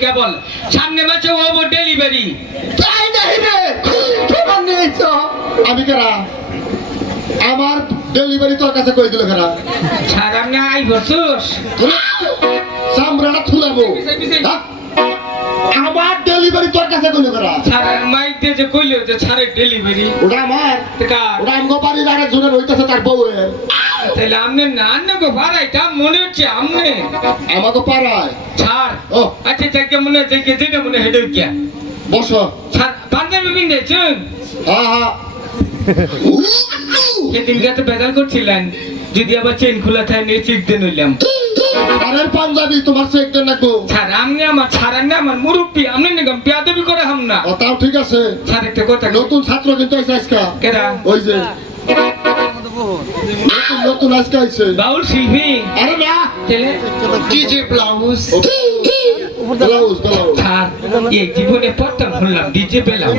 কেবল সামনে মাসে over delivery তাই নাই রে তোমার নিয়েছ আমি কেরা আমার ডেলিভারি তোর কাছে কই দিল কেরা সারাম না আই বসুস সামরাটা থুলাবো আমার ডেলিভারি তোর কাছে কইল কেরা সারার মাইতে যে কইলো যে সারে ডেলিভারি ওটা আমার ওটা আমগো বাড়ির আরেকজনের হইতাছে তার বউয়ের তাহলে আমনে না আন্নে গো ভাড়াইটা মনে হচ্ছে আমনে আমাকে পাড়ায় ছাড় ও আচ্ছা থেকে মনে হচ্ছে যেটা মনে হেডে কি বসো ছাড় পাঞ্জাবি পিন্দেছেন হ্যাঁ হ্যাঁ সেদিন তো বেদাল করছিলেন যদি আবার চেন খোলা থাকে নিয়ে চিক দিয়ে নইলাম আরে পাঞ্জাবি তোমার চেক দেন নাকো ছাড় আমনে আমার ছাড়েন না আমার মুরব্বি আমনে নিগম বিয়াদবি করে হাম না ও তাও ঠিক আছে ছাড় একটা কথা নতুন ছাত্র কিন্তু আইছে আজকা কেডা ওই যে নতুন আজকে আইছে বাউল শিল্পী আরে না তেলে ডিজে ব্লাউজ ব্লাউজ ব্লাউজ ছাড় এই জীবনে প্রথম শুনলাম ডিজে পেলাম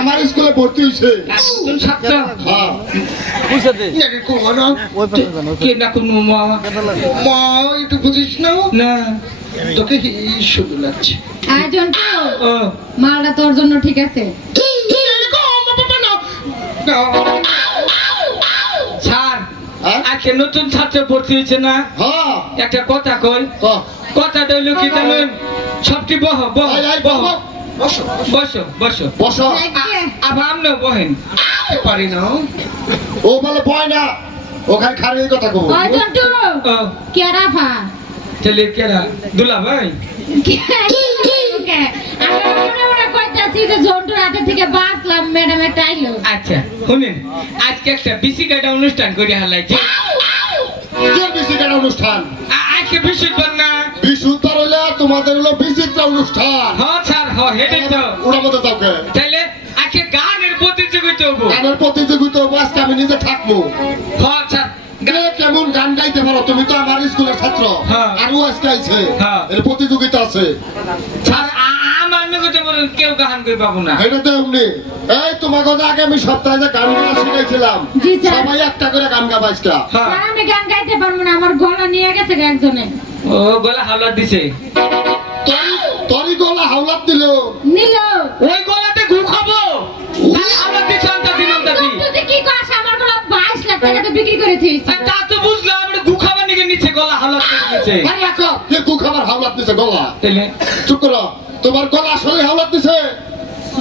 আমার স্কুলে ভর্তি হইছে নতুন ছাত্র হ্যাঁ পয়সা দে নাকি কোন ওই পাশে জানো কে না কোন মা মা একটু বুঝিস না না তোকে শুধু লাগছে আয়োজন ও মালটা তোর জন্য ঠিক আছে ছাড় হ্যাঁ? আজকে নতুন ছাত্র ভর্তি হয়েছে না হ্যাঁ একটা কথা কই কহ। কথাটা হইলো কি জানেন সবটি বহ বহ এই, এই, বহ বসো, বসো বসো বসো আবার আমরাও বহেন পারি না ও বলে ভয় না ওখানে খালি কথা কব আয়োজন ও কে রাফা চলে কেরা দুলা ভাই আচ্ছা শুনেন আজকে একটা বিসিকাটা অনুষ্ঠান করে হালাইছে বিচিত্র অনুষ্ঠান আজকে বিশুদ্ধ না বিশুদ্ধ হইলে তোমাদের হলো বিচিত্র অনুষ্ঠান হ্যাঁ স্যার হ্যাঁ হেঁটে তো ওরা মতো যাওকে তাইলে আজকে গানের প্রতিযোগিতা হবো গানের প্রতিযোগিতা হবো আজকে আমি নিজে থাকবো হ্যাঁ স্যার কেমন গান গাইতে পারো তুমি তো আমার স্কুলের ছাত্র হ্যাঁ। আরো আজকে আইছে হ্যাঁ। এর প্রতিযোগিতা আছে স্যার আমার নিকটে বলেন কেউ গান করে পাবো না এটা তো এমনি এই তোমাকে যে আগামী সপ্তাহে যে গান গাওয়া শিখাইছিলাম জি, স্যার। সবাই একটা করে গান গাবা আজকে হ্যাঁ আমি গান গাইতে পারবো না, আমার গলা নিয়ে গেছে একজনে। ও গলা হাওলা দিছে তরি গলা হাওলাত দিল নিল ওই গলাতে ঘু খাবো হাওলা দিছে আন্তা দিনন্তা দি তুই কি কস? আমার গলা 22 লাখ টাকাতে বিক্রি করে দিয়েছি। তা তো বুঝলাম আমরা ঘু খাবার নিকে নিচে গলা হাওলা দিছে আরে রাখো কে কু খাবার হাওলাত দিছে গলা তাইলে চুপ করো তোমার গলা আসলে হাওলাত দিছে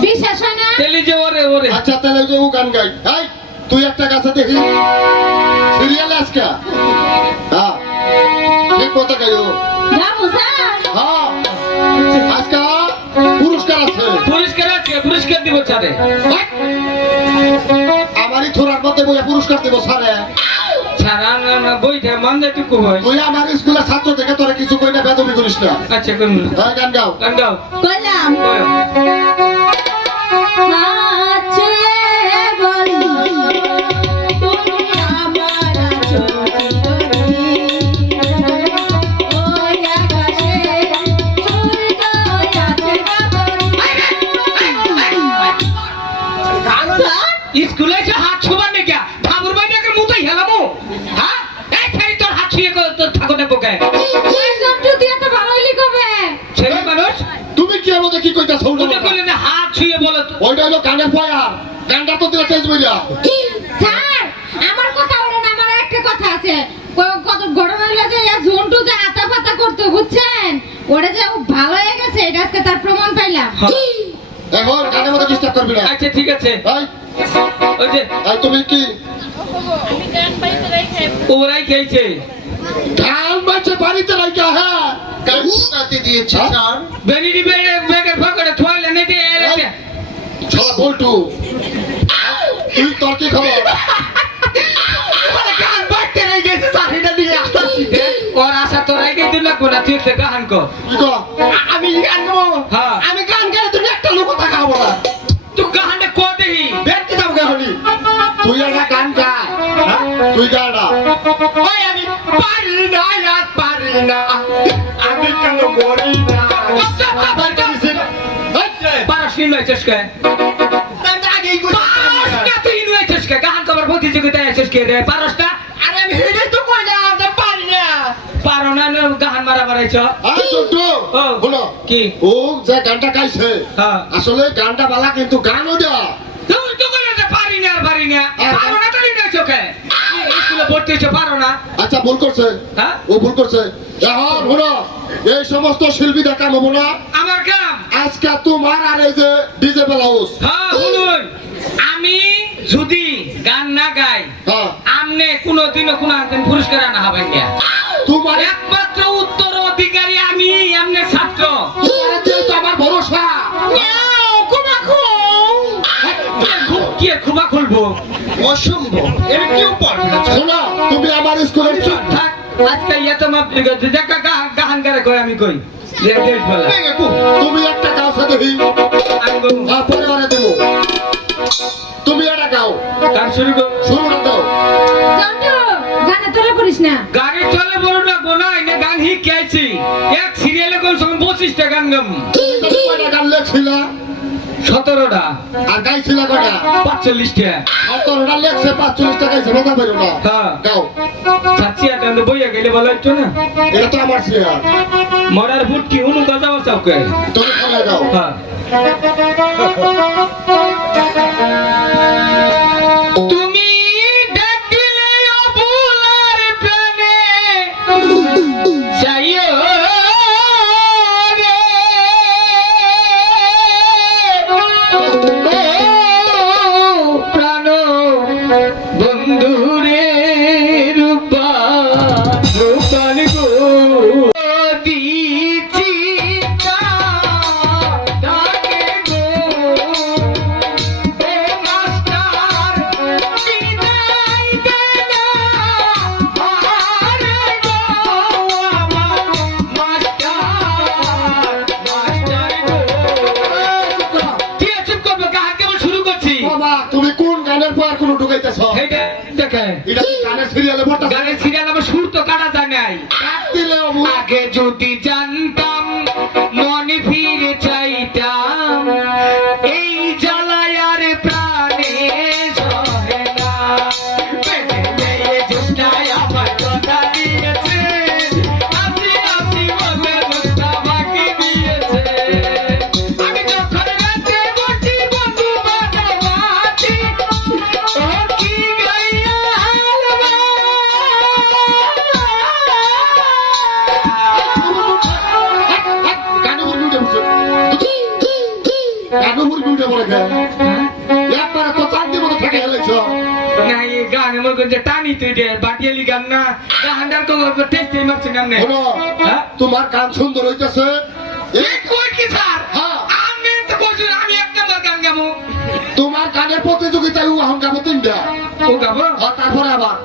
বিশ্বাস হয় না? তাইলে যে ওরে ওরে আচ্ছা তাহলে ওই যে ও গান গাই এই তুই একটা কাছে দেখি সিরিয়ালে আজকে হ্যাঁ ঠিক কথা গাইও যাবো স্যার। হ্যাঁ আজকে পুরস্কার আছে পুরস্কার আছে পুরস্কার দিব স্যারে আমারই থোড়ার মধ্যে বইয়া পুরস্কার দেবো স্যারে ছাড়া না বইটা মন্দা টুকু হয় তুই আমার স্কুলের ছাত্র থেকে তোরা কিছু কই না বেদবি করিস না আচ্ছা করুন হ্যাঁ গান গাও গান গাও কইলাম কয়ো। নাচে বলো তুমি আমার চোখে ওই আকাশে সূর্য আছে স্কুলে এসে হাত ছোবার নে কে ঠাকুর বাইটাকে মুতাই হেলামু হ্যাঁ এই খাই তোর হাত ছুঁয়ে তোর ঠাকুরটা পোকায় জন্টু দিয়ে তো ভালোই কবে ছেলে মানুষ তুমি কি আমাকে কি কইতাছ ওটা বলে না হাত ছুঁয়ে বলে তো ওইটা হলো গানের পয়ার গানটা তো দিলে তেজ বইলা স্যার আমার কথা ওরে না, আমার একটা কথা আছে। কত গরম হইলো যে জন্টু যে আতা পাতা করতে বুঝছেন, ওরে যে ও ভালো হয়ে গেছে এটা আজকে তার প্রমাণ পাইলাম। এখন গানের মধ্যে ডিস্টার্ব করবি না আচ্ছা ঠিক আছে এই ওই যে এই তুমি কি ওরাই খেয়েছে ধান বাঁচে বাড়িতে রাখা হ্যাঁ গান শোনাতে দিয়েছে হ্যাঁ? স্যার। বেরিয়ে ব্যাগের পকেটে থইলে নে দিয়ে ছড়া বল্টু তুই তোর কি খবর গান বাড়তে রয়ে গেছে চাকরিটা দিয়ে আসতাছি ওর আশা তোর আগে দিন লাগবো না তুই একটা গান কর তুই কর আমি গান গাবো। হ্যাঁ। আমি গান গাইলে তুমি একটা লোক কথা খাবো না। তুই গানটা কর দেখি দেখতে যাবো হলি। তুই একটা গান গা হ্যাঁ? তুই গা না ওই আমি পারি না আর পারি না, আমি কেন মরি না। পারসিন হয়েছিস কে আমি আগেই কইছি। পারসটা তুই হয়েছিস কে গান করার প্রতিযোগিতায় আছিস কে রে পারসটা আরে আমি হেডে তো কইলাম আমি পারি না। পারো না নে গান মারা মারাইছ আরে চন্টু ও। বলো কি ও যে গানটা গাইছে হ্যাঁ। আসলে গানটা বালা কিন্তু গান ওটা তুই তো কইলে যে পারি না আর পারি না হ্যাঁ। পারো না তো নিয়েছ কে স্কুলে পড়তে হইছে পারো না আচ্ছা ভুল করছে হ্যাঁ ও ভুল করছে এখন শোনো এই সমস্ত শিল্পীরা কাম হবো না আমার কাম আজকে তোমার আর এই যে ডিজে ব্লাউজ হ্যাঁ শুনুন আমি যদি গান না গাই হ্যাঁ আমনে কোনোদিনও কোনো একদিন পুরস্কার আনা হবে না তোমার একমাত্র উত্তর অধিকারী আমি আমনে ছাত্র তোমার যে তো আমার ভরসা কি খুবা খুলবো অসম্ভব, এটা কেউ পারবে না। শোনো তুমি আমার স্কুলের চুপ থাক আজকে ইয়ে তো মাপ লিখে দেখা গান গারে কই আমি কই দেখ বলা ভেঙে কো। তুমি একটা গাও সাথে আমি কই পরিবারে দেবো তুমি একটা গাও গান শুরু কর শুরু না দাও জন্টু গানে তোরা করিস না। গাড়ি চলে বড় না গোনা এনে গান হি কেছি এক সিরিয়ালে কোন সঙ্গে 25টা গান গাম তুমি কয়টা গান লেখছিলা 17টা আর গাইছিলা কয়টা 45টা 17টা লেখছে 45 টাকা গাইছে বাধা বেরো না হ্যাঁ গাও ছাচ্ছি আটা বইয়া গেলে ভালো হইতো না এটা তো আমার শেয়ার মরার ফুট কি হুনু বাজাও চাওকে তুমি খানা গাও হ্যাঁ তুমি ডাক দিলে অবুলার প্রাণে যাইও রে ও প্রাণ বন্ধু রে রূপান গো দিছি ডাকে গো ও মাস্টার বিদায় দে না আরে গো আমার মাস্টার গো কি চুপ করবে গান কেবল শুরু করছি বাবা তুমি কোন গানের পর কোন ঢুকাইতেছ এইটা দেখে এটা কি গানের সিরিয়ালে বলতা গানের সিরিয়াল আমার সুর তো কাটা যায় নাই কাট দিলে অবু আগে যদি জানতাম মনে ফিরে চাইতাম এই জ্বালায় আর প্রাণে সহে না পেটে মেয়ে জুটায় আমার কথা দিয়েছে আসি আসি বলে মুক্তা বাকি দিয়েছে আমি যখন রাতে বসি বন্ধু বানাবাতি ও কি গাইয়া হালবা গানে মুরগি উঠে বসে গানে মুরগি উঠে পড়ে খায় একবারে তো চাঁদের মতো থেকে হেলেছ না এই গান আমার যে টানি তুই রে বাটিয়ালি গান না গানটার তো টেস্টই মারছে গান নে শোনো হ্যাঁ তোমার গান সুন্দর হইতেছে এই কই কি স্যার হ্যাঁ। আমি তো কইছি আমি এক নাম্বার গান গাবো তোমার গানের প্রতিযোগিতায় উহান গাবো তিনটা ও গাবো তারপরে আবার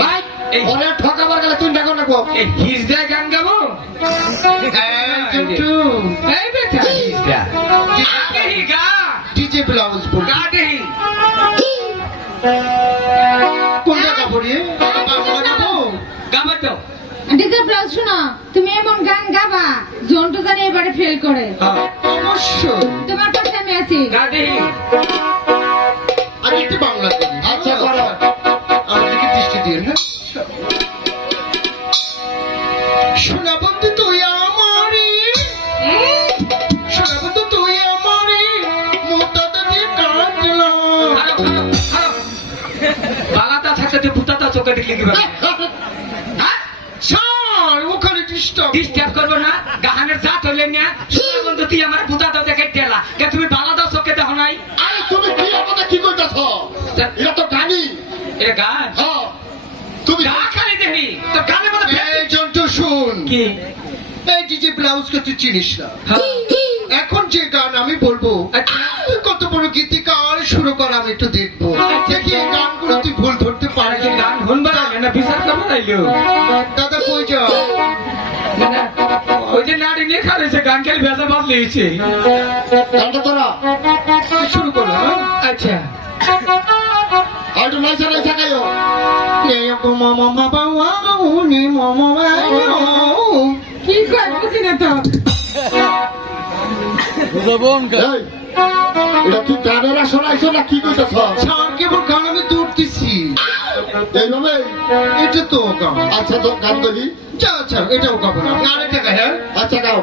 ভাই এই। পরে ঠকাবার গেলে তিনটা করে নেবো এই হিজদা গান গাবো কিন্তু এই বেটা হিজদা গাদেহি গা ডিজে ব্লাউজ পরে গাদেহি কোন জায়গা পড়িয়ে বাংলা গাবো। গাবো তো ডিজে ব্লাউজ শোনো, তুমি এমন গান গাবা জন্টু জানি এবারে ফেল করে। হ্যাঁ অবশ্যই তোমার পাশে আমি আছি। গাদেহি আমি একটু বাংলা করি। আচ্ছা করো আমার দিকে দৃষ্টি দিয়ে হ্যাঁ শোনা বন্ধু তুই আমারই, শোনা বন্ধু তুই আমারই মোটা দাদি ডাকলাম। খারাপ খারাপ খারাপ বালাটা থাকতে তুই ভূতাটা চোখে দেখলি কি ভাবে হ্যাঁ স্যার ওখানে ডিস্টার্ব ডিস্টার্ব করবো না গাহানের জাত হইলেন না শুনে বন্ধু তুই আমার ভূতাটা দেখে টেলা কে তুমি বালাটা চোখে দেখো নাই আরে তুমি কি আমাদের কি কইতাছ এটা তো গানি এটা গান হ্যাঁ তুমি যা খালি দেখি তোর গানের মধ্যে এই জন্টু শুন, কি এই ডিজে ব্লাউজকে তুই চিনিস না। হ্যাঁ। এখন যে গান আমি বলবো, আচ্ছা। তুই কত বড় গীতিকার, সুরকার আমি একটু দেখবো। দেখি এই গানগুলো তুই ভুল ধরতে আর পারবি কি না। গান শুনবা লাগে না বিচার করবা আইলো দাদা কই যা? ওই যে নাড়ি নিয়ে খালেছে গান খালি ভেজা বাদ লেগেছে গানটা তোরা তুই শুরু করলাম। আচ্ছা আর একটু নাইসা নাইসা গাইও। কি কয় বুঝি না তো। এই, এটা কি গানের আসর আইছো না কি কইতেছ? কেবল গান আমি তুলতেছি, এইভাবে? এটা তো গান। আচ্ছা তো গান দেখি। যা আচ্ছা, এটাও গাবো না, আরেকটা গাই। হ্যাঁ, আচ্ছা গাও।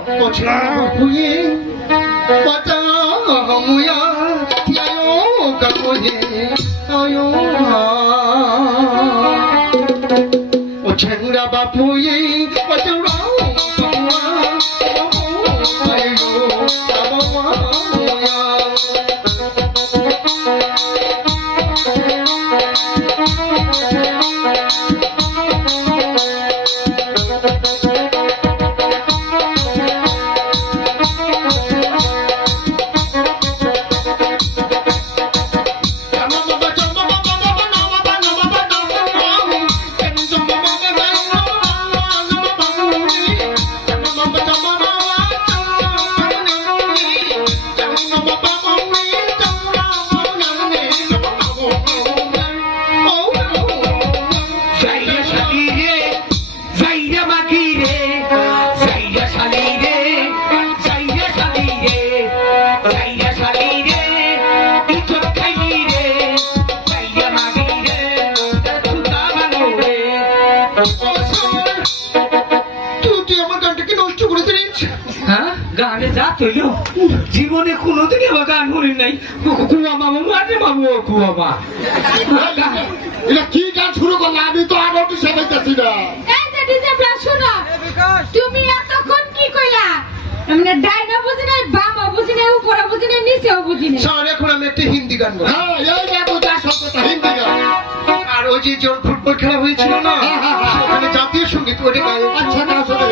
ঝেংরা বাপু জাইরা শালি রে জাইরা মাগি রে জাইরা শালি রে জাইরা শালি রে জাইরা শালি রে ইজ্জত খাইলি রে জাইরা মাগি রে সুতা বানো রে তুই আমার গানটাকে নষ্ট করে দিলিস। হ্যাঁ গানে যা তৈল জীবনে কোনোদিন আবার গান শুনি নাই কুয়া মামু মানে মামু কুয়া মা এটা কি গান শুরু করলে? আমি তো আর নোটিশ পাইতেছি না। এই যে ডিজে প্লাস শোনো, তুমি এতক্ষণ কি কইলা? মানে ডাইনা বুঝি নাই, বামও বুঝি নাই, উপরে বুঝি নাই, নিচেও বুঝি নাই। স্যার এখন আমি একটা হিন্দি গান গাবো। হ্যাঁ, এই গান তো যা সত্যতা হিন্দি গান। আর ওই যে যখন ফুটবল খেলা হয়েছিল না, হ্যাঁ, হ্যাঁ, হ্যাঁ। ওখানে জাতীয় সঙ্গীত ওটা গায়। আচ্ছা গাও শুনে।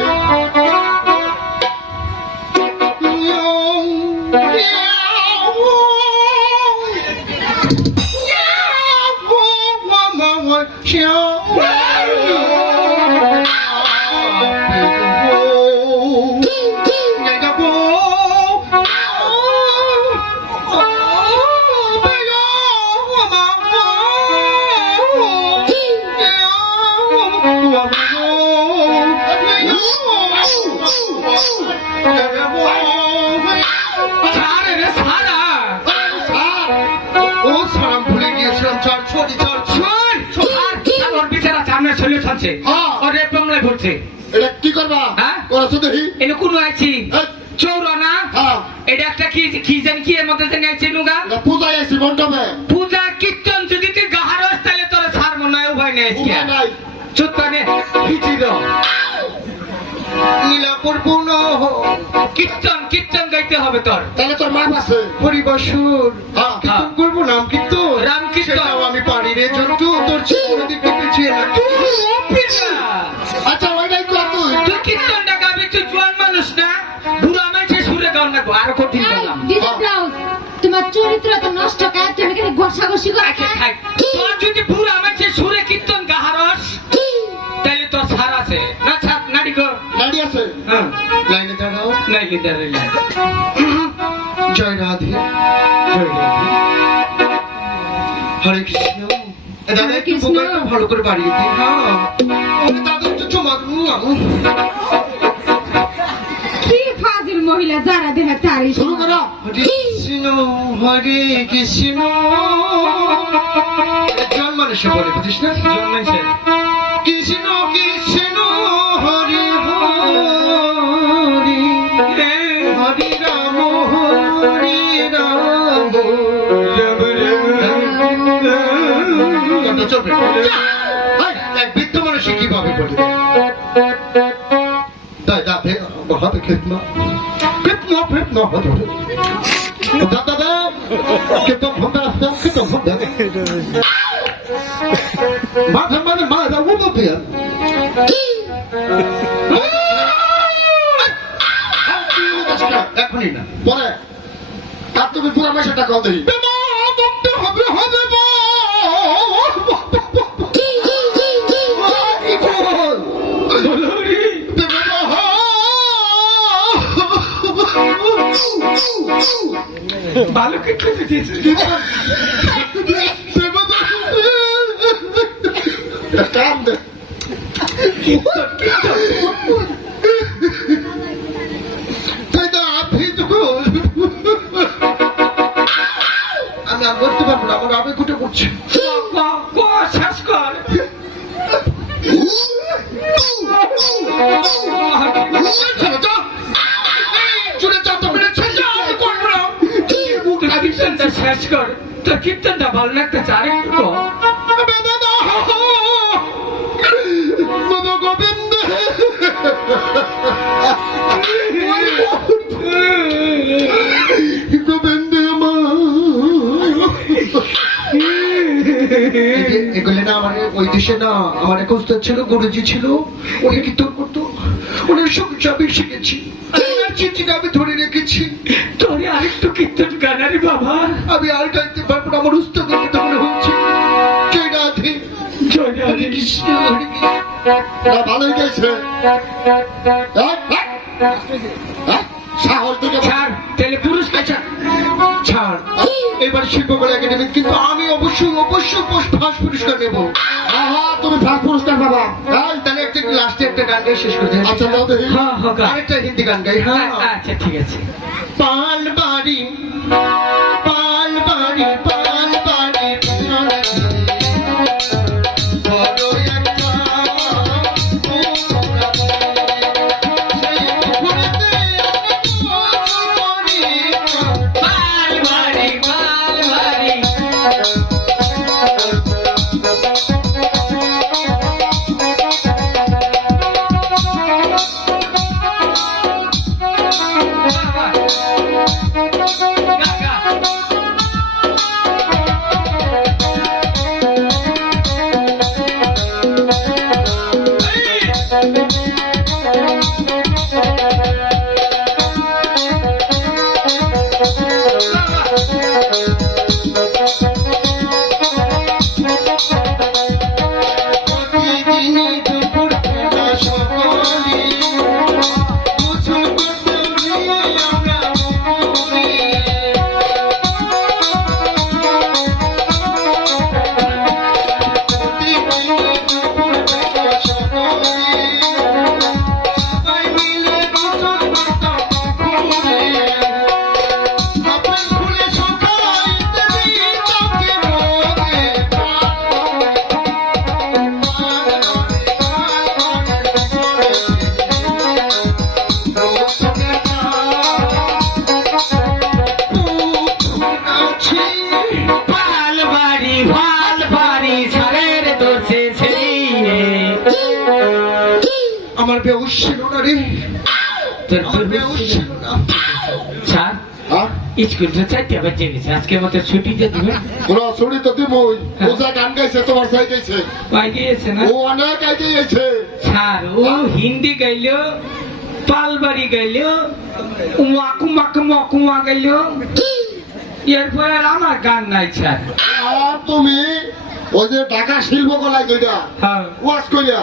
ছাড়ে রে ছাড়া ও সালাম ভুলে গিয়েছিলাম। চার ছড়ি চার শোন আর ওর বিচারা সামনে চলে ছাড়ছে হ্যাঁ। ওর রেপ মামলায় পড়ছে এটা কি করবা? হ্যাঁ? করছো দেখি। এনে কোনো আইছি এই, চৌরা না হ্যাঁ, এটা একটা কি কি জানি কি এর মধ্যে জানি আইছি নুগা এটা পূজায় আইছি মণ্ডপে। পূজা কীর্তন যদি তুই গাহারস তাহলে তোর ছাড় মনে হয় উভয় নেই উপায় নাই। চুত্তানে হিচি দাও নীলাপুর পূর্ণ কীর্তন কীর্তন গাইতে হবে তোর তাহলে তোর মাপ আছে। পরিবাসুর হ্যাঁ, কীর্তন করবো, নাম কীর্তন। রাম কীর্তন। সেটাও আমি পারি রে জন্টু, তোর কোনো দিক থেকে পিছিয়ে না। আচ্ছা ওইটাই কর তুই। তুই কীর্তনটা গাবি তুই জোয়ান মানুষ না বুড়া মানুষে সুরে গাও না আরো কঠিন এই করলাম ডিজে প্লাস, তোমার চরিত্র তো নষ্ট কাজ, তুমি খালি ঘষাঘষি করো। আচ্ছা খাই তোর যদি বুড়া মানুষে সুরে কীর্তন গাহারস তাহলে তোর ছাড় আছে না ছাড় নাড়ি কর গাড়ি আছে। হ্যাঁ লাইনে দাঁড়াও। নাই লিডার জয় রাধে, হরে কৃষ্ণ। এ দাদা হরে একটু কৃষ্ণ। মোবাইলটা ভালো করে বাড়িয়ে দিই। হ্যাঁ, ওরে দাদা একটু চমক। কি ফাজিল মহিলা, যারা দেহে তারই শুরু করো। হরে কৃষ্ণ হরে কৃষ্ণ। জন মানুষে বলে বুঝিস না? জন্মেছে কৃষ্ণ কৃষ্ণ হরে হরে হরে রাম হরে রাম। গানটা চলবে। হাই, এক বৃদ্ধ মানুষে কিভাবে বলে দাদা হবে খেতনা খেতনা খেতনা দাদা খেতনা খেতনা মাথা মানে মাথা উন্নতি এখনই না পরে আর তুমি পুরো মাসে টাকা দেই হবে হবে ভালো কেটে দিয়েছে কাম দে তাই তো আপনি তো আমি আর করতে পারবো না আমার আমি কুটে করছি শেষ কর চলে চাপটা মেরেছে কীর্তনটা শেষ কর তোর কীর্তনটা ভালো লাগতেছে আরেকটু কর গোবিন্দ গোবিন্দ এগুলো না আমার ওই দেশে না আমার এক ওস্তাদ ছিল গুরুজি ছিল উনি কীর্তন করতো ওনার সঙ্গে আমি শিখেছি চিঠিটা আমি ধরে রেখেছি তোরে আরেকটু কীর্তন গানারি বাবা আমি আর গাইতে পারবো না আমার উস্তাদের কথা মনে হচ্ছে জয়নাথে জয় হরে কৃষ্ণ হরে কৃষ্ণ না ভালোই গাইছে সাহস থেকে ছাড় তাহলে পুরস্কার ছাড় এবার শিল্পকলা একাডেমি কিন্তু আমি অবশ্যই অবশ্যই ফার্স্ট পুরস্কার নেব তুমি ফার্স্ট পুরস্কার পাবা তাহলে একটা লাস্টে একটা গান গাই শেষ করে দিই আচ্ছা দাও দেখি হ্যাঁ হ্যাঁ গা। আরেকটা হিন্দি গান গাই হ্যাঁ আচ্ছা ঠিক আছে পালবাড়ি পালবাড়ি পালবাড়ি বড় একটা মালবাড়ি মালবাড়ি প্রতিদিনই দুপুর বেলা সকালে গোসল করতে গিয়ে আমরা মনে প্রতিদিনই দুপুর বেলা সকালে সবাই মিলে গোসল করতাম পুকুরে কাপড় খুলে শুকাইতে দিতাম কে রোদে পালবাড়ি পালবাড়ি ছাড়ের দোষে ছেড়ে আমার বেউস ছিল না রে তোর আমার বেউস ছিল না ছাড় স্কুল তো চাইতে বাজে গেছে আজকে মতো ছুটি দিয়ে দিবে পুরো ছড়ি তো দিবই পূজা গান গাইছে তোমার সাই গাইছে পাই গিয়েছে না ও অনেক আগে গেছে ছাড় ও হিন্দি গাইলো পালবাড়ি গাইলো উমা কুমা গাইলো এরপরে আর আমার গান নাই ছাড় আর তুমি ওই যে ঢাকা শিল্পকলা যেটা হ্যাঁ ওয়াজ করিয়া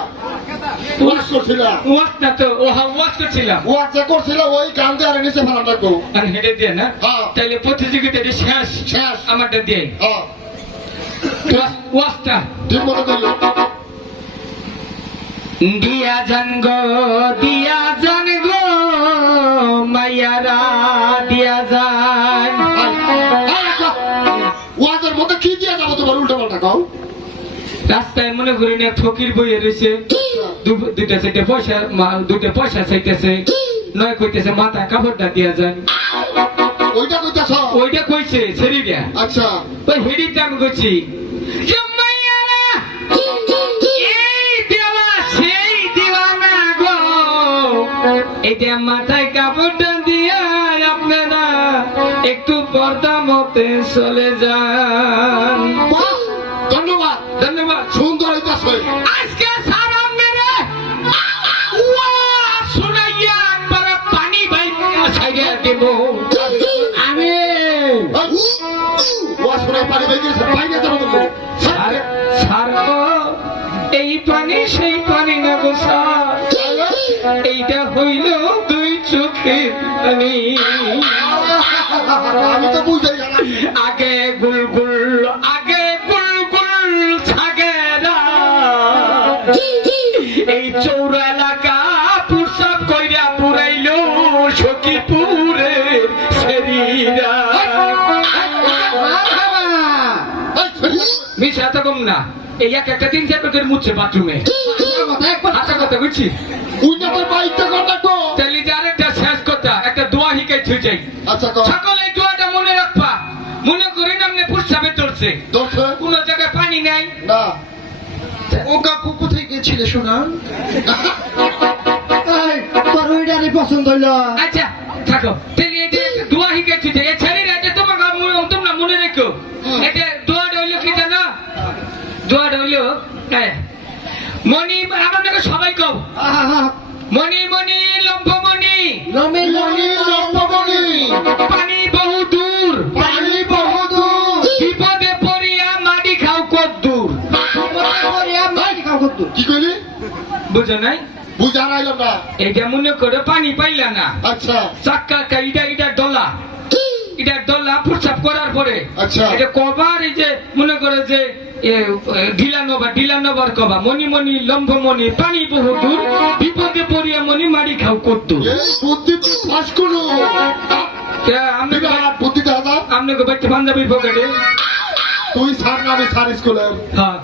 ওয়াজ করছিলা ওয়াজ না তো ও হ্যাঁ ওয়াজ করছিলাম ওয়াজ যে করছিলা ওই গান দিয়ে আর নিচে ফেলা রাখবো আর হেঁটে দিয়ে না হ্যাঁ। তাইলে প্রতিযোগিতাটা শেষ শেষ। আমারটা দিয়ে হ্যাঁ ওয়াজটা ঠিক মতো দিল দিয়া জান গো মাইয়ারা দিয়া যান ওয়াজের মধ্যে কি দিয়া যাবো তোমার উল্টো পাল্টা কও রাস্তায় মনে করি না ফকির বইয়ে রয়েছে দুইটা চাইতে পয়সা দুইটা পয়সা চাইতেছে নয় কইতেছে মাথা কাপড়টা দিয়া যান ওইটা কইতাছ ওইটা কইছে ছেড়িটা আচ্ছা ওই হেডিতে আমি কইছি যে মাইয়ারা এই দেওয়া সেই দিওয়ানা গো এটা মাথায় কাপড়টা দিয়া আপনারা একটু পর্দা মতে চলে যান বাহ, ধন্যবাদ ধন্যবাদ সুন্দর সামনে পানি বেরিয়েছে বাইরে যাবো তুমি স্যার গো, এই পানি সেই পানি না গো স্যার, এইটা হইল দুই চোখের পানি। আমি তো বুঝতে গেলাম আগে গুলগুল ছাগেরা, এই চৌরা এলাকা পুরসাব কইরা পুরাইল সখীপুরের সেরিরা। মিশা তো কম না, এই একটা 3-4 করে মুছছে বাথরুমে। আচ্ছা কথা বুঝছি, উন্নতের বাইকটা কথা তো তাহলে যে আরেকটা শেষ কথা, একটা দোয়া হিকাই থুই যাই। আচ্ছা কর সকলে এই দোয়াটা মনে রাখবা। মনে করি নামনে পুরসাবে চলছে, দোস্ত কোন জায়গায় পানি নাই। না ও কাকু কোথায় গিয়েছিলে শোনা তোর ওইটারই পছন্দ হইলো আচ্ছা থাকো, তাহলে এই যে একটা দোয়া হিকাই থুই যাই, এই ছেলেরা এটা তোমাকে তোমরা মনে রেখো। এটা দোয়াটা হইলো কি জানো? দোয়াটা হইলো মনি, আপনাকে সবাই কও মনি মনি লম্ফমণি, নমি নমি লম্বমণি পানি বহু দূর, পানি বহুদূর বিপদে পড়িয়া মাটি খাও কদ্দূর। কি কইলি বুঝো নাই? বুঝা নাইল না এইটা মনে করে পানি পাইলা না, আচ্ছা চাক্কা এটা ডলা, এটা ডলা প্রস্রাব করার পরে আচ্ছা। এটা কবার এই যে মনে করে যে ঢিলানোবার কবা মনি মনি লম্ফমণি পানি বহু দূর, বিপদে পড়িয়া মনি মাটি খাও কদ্দূর। এই বুদ্ধি ফাঁস করো বিরাট বুদ্ধিতে হাজার আপনাকে বাচ্চা বান্ধবীর পকেটে। তুই স্যার না আমি স্যার স্কুলের হ্যাঁ,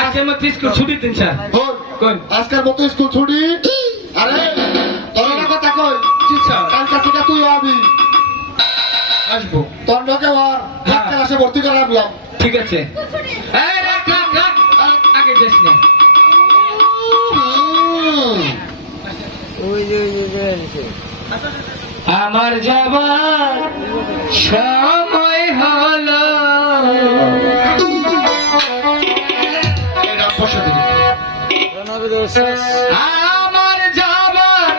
আজকে আমার স্কুল ছুটি দিন স্যার। হন কোন আজকের মতো স্কুল ছুটি আরে তোর একটা কথা কই জি স্যার। কালকা থেকে তুই আবি আসবো, তোর লোকে আর হ্যাঁ। ক্লাসে ভর্তি করে আনলাম ঠিক আছে। এই রাখ রাখ রাখ, আগে যাস না। আমার যাবার সময় হলো, এরা বসে দিবি আমার যাবার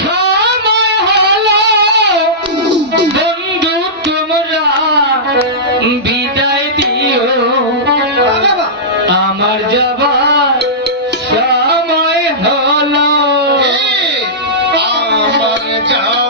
সময় হলো, বন্ধু তোমরা বিদায় দিও। আমার যাবার সময় হলো, আমার যাও